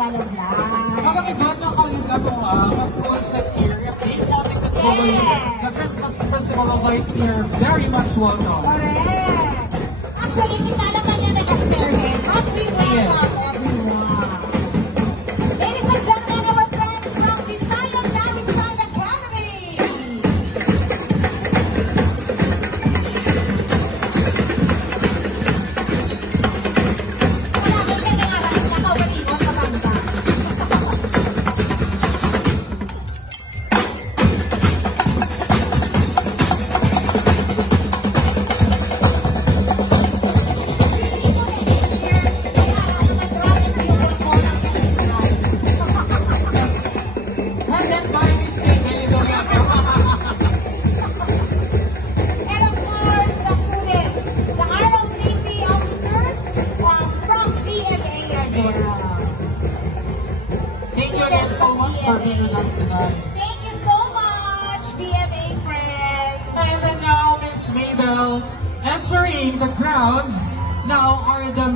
Baladlan. Magamigot na kalit mas schools next year. If they wanted to join the Christmas Festival of Lights here, very much welcome. Correct. Actually, kita naman yung nag-spearhead. But we welcome everyone. Ladies and gentlemen, our friends from Visayas Maritime Academy. Wala, may kanyang sila kawalingon sa banda. Present by Miss Kay Donato. And of course, the students, the ROTC officers from VMA as well. Thank you again so much for being with us tonight. Thank you so much, VMA friends. And then now, Miss Mabel entering the crowds now are the